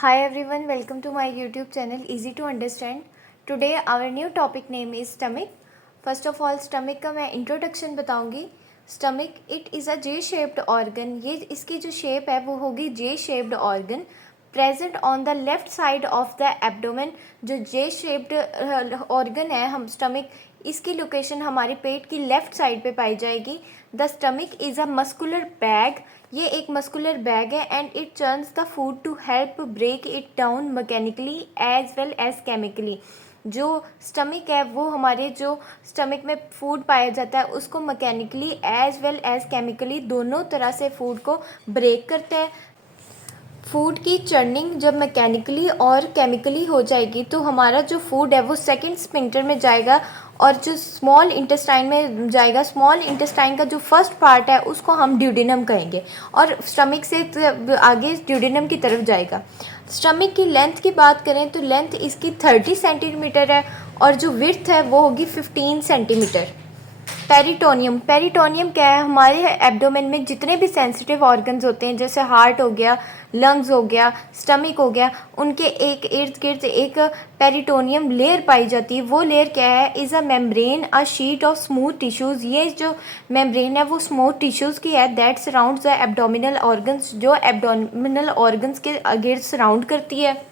Hi everyone, welcome to my YouTube channel Easy to Understand. Today our new topic name is stomach. First of all, stomach का मैं introduction बताऊंगी. Stomach it is a J-shaped organ. ये इसकी जो shape है वो होगी J-shaped organ. Present on the left side of the abdomen. जो J-shaped organ है हम stomach इसकी लोकेशन हमारे पेट की लेफ्ट साइड पे पाई जाएगी. The stomach is a muscular bag. ये एक मस्कुलर बैग है and it churns the food to help break it down mechanically as well as chemically. जो स्टमक है वो हमारे जो स्टमक में फूड पाया जाता है उसको mechanically as well as chemically दोनों तरह से फूड को ब्रेक करता है. फूड की चर्निंग जब मैकेनिकली और केमिकली हो जाएगी तो हमारा जो फूड है वो सेकंड स्फिंक्टर में जाएगा और जो स्मॉल इंटेस्टाइन में जाएगा. स्मॉल इंटेस्टाइन का जो फर्स्ट पार्ट है उसको हम ड्यूडेनम कहेंगे और स्टमक से आगे ड्यूडेनम की तरफ जाएगा. स्टमक की लेंथ की बात करें तो लेंथ इसकी 30 सेंटीमीटर है और जो विड्थ है वो होगी 15 सेंटीमीटर. पेरिटोनियम. पेरिटोनियम क्या है? हमारे एब्डोमेन में जितने भी सेंसिटिव ऑर्गन्स होते हैं जैसे हार्ट हो गया, लंग्स हो गया, स्टमक हो गया, उनके एक इर्द गिर्द एक पेरिटोनियम लेयर पाई जाती है. वो लेयर क्या है? Is a membrane, a sheet of smooth tissues. ये जो मेम्ब्रेन है वो स्मूथ टिश्यूज़ की है that surrounds the abdominal organs. जो एब्डोमिनल ऑर्गन्स के गिर्द सराउंड करती है.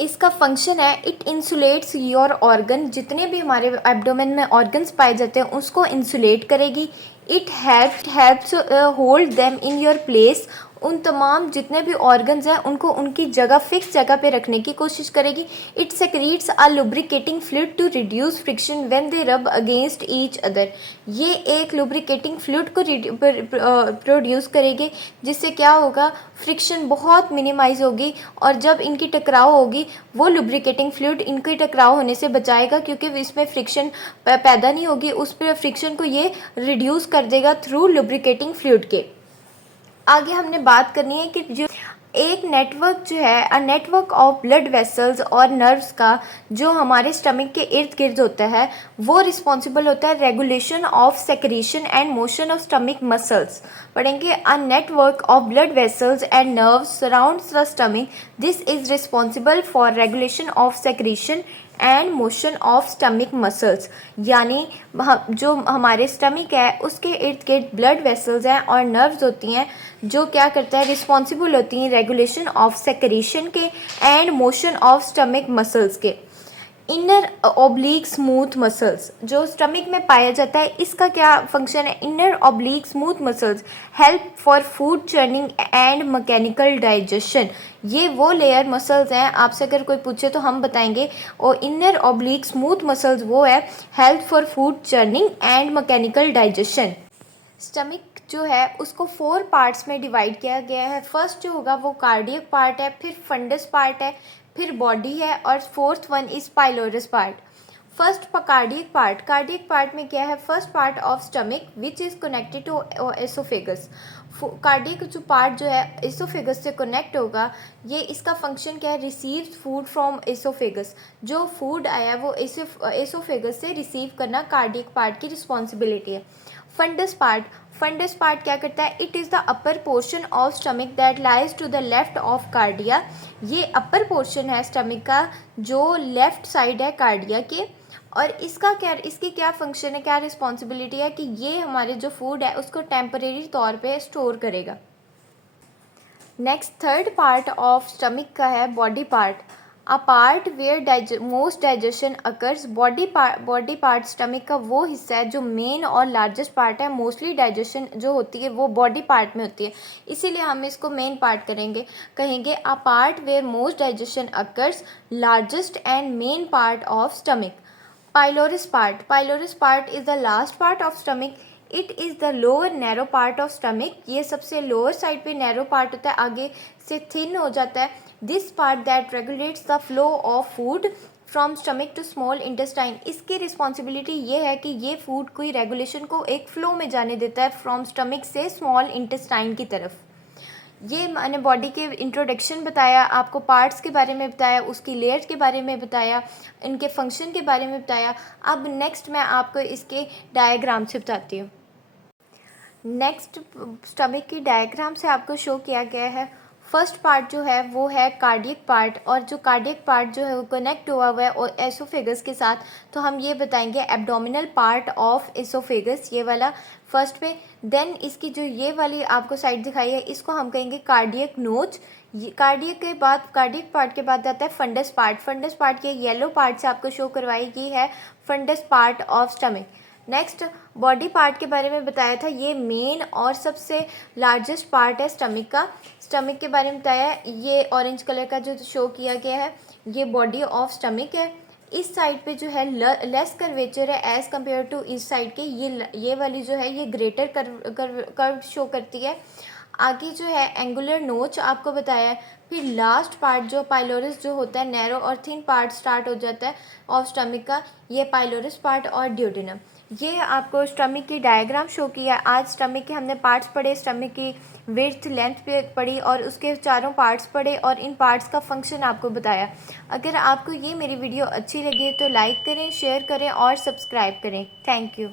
इसका फंक्शन है इट इंसुलेट्स योर ऑर्गन. जितने भी हमारे एब्डोमेन में ऑर्गन्स पाए जाते हैं उसको इंसुलेट करेगी. It helps hold them in your place. उन तमाम जितने भी ऑर्गन्स हैं उनको उनकी जगह फिक्स जगह पे रखने की कोशिश करेगी. It secretes a lubricating fluid to reduce friction when they rub against each other. ये एक लुब्रिकेटिंग फ्लूइड को प्रोड्यूस करेगी जिससे क्या होगा? फ्रिक्शन बहुत मिनिमाइज होगी और जब इनकी टकराव होगी वो लुब्रिकेटिंग फ्लूइड इनके टकराव होने से बचाएगा क्योंकि इसमें फ्रिक्शन पैदा नहीं होगी. उस पर फ्रिक्शन को ये रिड्यूस कर देगा थ्रू लुब्रिकेटिंग फ्लूइड के. आगे हमने बात करनी है कि जो एक नेटवर्क जो है अ नेटवर्क ऑफ ब्लड वेसल्स और नर्व्स का जो हमारे स्टमक के इर्द गिर्द होता है वो रिस्पॉन्सिबल होता है regulation of secretion and motion of stomach muscles. पढ़ेंगे a network of blood vessels and nerves surrounds the stomach. This is responsible for regulation of secretion and motion of stomach muscles. यानी जो हमारे stomach है उसके इर्द गिर्द blood vessels हैं और नर्व्स होती हैं जो क्या करता है? रिस्पॉन्सिबल होती हैं रेगुलेशन ऑफ सेक्रीशन के and motion of stomach muscles के. इनर ऑब्लिक स्मूथ मसल्स जो स्टमक में पाया जाता है इसका क्या फंक्शन है? Inner oblique smooth muscles help for food churning and mechanical digestion. ये वो लेयर मसल्स हैं आपसे अगर कोई पूछे तो हम बताएंगे. और इनर ऑब्लिक स्मूथ मसल्स वो है help for food churning and mechanical digestion. Stomach जो है उसको 4 पार्ट्स में डिवाइड किया गया है. फर्स्ट जो होगा वो कार्डियक पार्ट है, फिर फंडस पार्ट है, फिर बॉडी है और fourth one is pylorus part. First cardiac part में क्या है? First part of stomach which is connected to oesophagus. Cardiac जो पार्ट जो है एसोफेगस से कनेक्ट होगा. ये इसका फंक्शन क्या है? Receive food from oesophagus. जो फूड आया वो एसोफेगस से रिसीव करना कार्डियक पार्ट की रिस्पॉन्सिबिलिटी है. फंडस पार्ट क्या करता है? It is the upper portion of stomach that lies to the left of cardia. ये अपर पोर्शन है स्टमक का जो लेफ्ट साइड है कार्डिया के. और इसकी क्या फंक्शन है, क्या रिस्पॉन्सिबिलिटी है कि ये हमारे जो फूड है उसको टेम्परेरी तौर पे स्टोर करेगा. Next third part of stomach का है body part. A part where most digestion occurs. Body part stomach का वो हिस्सा है जो मेन और लार्जेस्ट पार्ट है. मोस्टली डाइजेशन जो होती है वो बॉडी पार्ट में होती है इसीलिए हम इसको मेन पार्ट कहेंगे. A part where most digestion occurs, largest and main part of stomach. Pylorus part is the last part of stomach. It is the lower narrow part of stomach. ये सबसे lower side पे narrow part होता है, आगे से thin हो जाता है. This part that regulates the flow of food from stomach to small intestine. इसकी रिस्पॉन्सिबिलिटी ये है कि ये फूड की रेगुलेशन को एक फ्लो में जाने देता है फ्रॉम स्टमक से स्मॉल इंटेस्टाइन की तरफ. ये मैंने बॉडी के इंट्रोडक्शन बताया, आपको पार्ट्स के बारे में बताया, उसकी लेयर्स के बारे में बताया, इनके फंक्शन के बारे में बताया. अब नेक्स्ट मैं आपको इसके डायग्राम से बताती हूँ. नेक्स्ट स्टमक की डायग्राम से आपको शो किया गया है फर्स्ट पार्ट जो है वो है कार्डियक पार्ट, और जो कार्डियक पार्ट जो है वो कनेक्ट हुआ हुआ है और एसोफेगस के साथ, तो हम ये बताएंगे एब्डोमिनल पार्ट ऑफ एसोफेगस, ये वाला फर्स्ट पे। देन इसकी जो ये वाली आपको साइड दिखाई है इसको हम कहेंगे कार्डियक नोच। कार्डियक के बाद, कार्डियक पार्ट के बाद आता है फंडस पार्ट। फंडस पार्ट के येलो पार्ट से आपको शो करवाई गई है fundus part of stomach. Next body part के बारे में बताया था, ये मेन और सबसे लार्जेस्ट पार्ट है स्टमक का। स्टमक के बारे में बताया है, ये ऑरेंज कलर का जो शो किया गया है ये बॉडी ऑफ स्टमक है। इस साइड पे जो है लेस कर्वेचर है एज़ कम्पेयर टू इस साइड के, ये वाली जो है ये ग्रेटर कर्व शो करती है। आगे जो है एंगुलर नोच आपको बताया है। फिर लास्ट पार्ट जो पाइलोरस जो होता है, नैरो और थिन पार्ट स्टार्ट हो जाता है ऑफ स्टमक का, ये पाइलोरस पार्ट और ड्यूडेनम। ये आपको स्टमक की डायग्राम शो किया। आज स्टमक के हमने पार्ट्स पढ़े, स्टमक की विड्थ लेंथ पे पढ़ी और उसके चारों पार्ट्स पढ़े और इन पार्ट्स का फंक्शन आपको बताया। अगर आपको ये मेरी वीडियो अच्छी लगी तो लाइक करें, शेयर करें और सब्सक्राइब करें। Thank you.